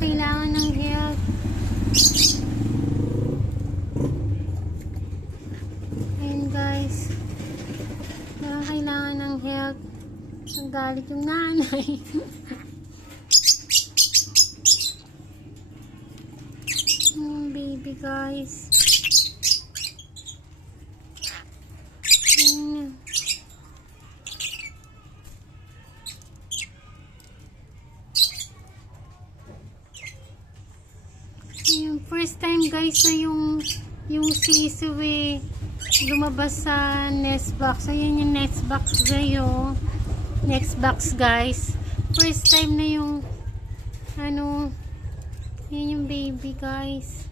kailangan ng help. Ayun guys. Kailangan ng help. Nagalit yung nanay. Baby guys. Yung first time guys na yung sisu lumabas sa nest box. Ayan yung nest box guys. Next box guys. First time na yung ayan yung baby guys.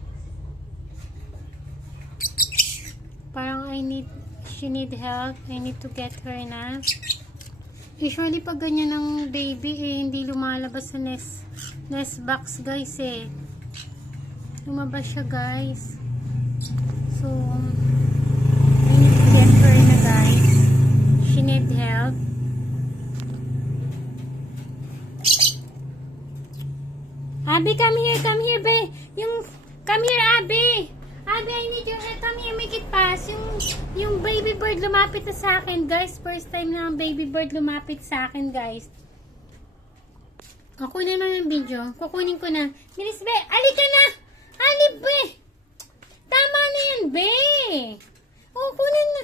Parang she need help. I need to get her na. Usually pag ganyan ng baby hindi lumalabas sa nest box guys lumabas siya guys. So I need to get her na guys. She need help. Abby, come here, babe. Come here, Abby. Abby, I need your help. Come here, make it pass. Yung baby bird lumapit na sa akin, guys. First time na ang baby bird lumapit sa akin, guys. Kukunin na yung video. Kukunin ko na. Bilis, be. Alika na. Alip, be. Tama na yan, be. Kunin na.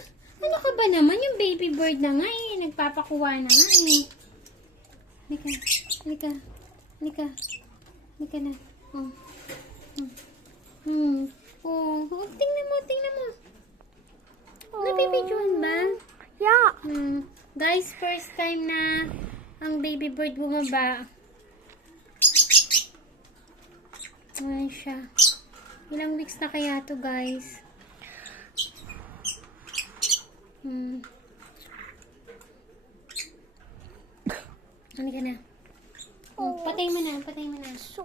Ano ka ba naman? Yung baby bird na nga nagpapakuha na nga Halika. Halika. Halika. Halika na. Tingnan mo. Nabibidyohan ba? Yeah. Guys, first time na ang baby bird bumaba. Ayan siya. Ilang weeks na kaya to guys? Halika na. Patay mo na.